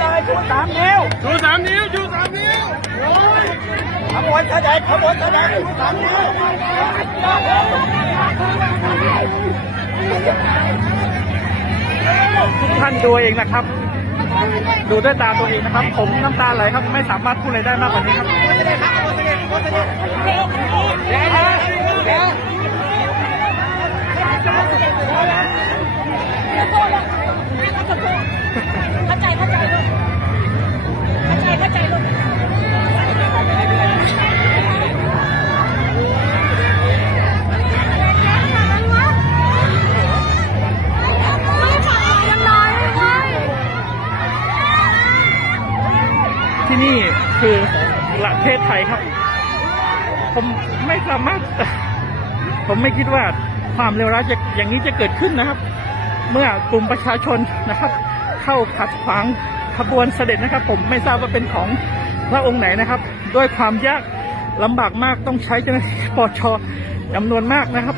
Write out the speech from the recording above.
เลยชูสามนิ้วชูสามนิ้วชูสามนิ้วขบวนแสดงขบวนแสดงชูสามนิ้วทุกท่านดูเองนะครับ ดูด้วยตาตัวเองนะครับ ผมน้ำตาไหลครับ ไม่สามารถพูดอะไรได้มากกว่านี้ครับ เข้าใจเข้าใจลูกเข้าใจเข้าใจลูก ที่ นี่คือประเทศไทยครับ ผมไม่สามารถ ผมไม่คิดว่าความเลวร้ายจะอย่างนี้จะเกิดขึ้นนะครับ เมื่อกลุ่มประชาชนนะครับ เข้าขัดขวางขบวนเสด็จนะครับ ผมไม่ทราบว่าเป็นของพระองค์ไหนนะครับ ด้วยความยากลำบากมากต้องใช้เจ้าหน้าที่ปชจำนวนมากนะครับ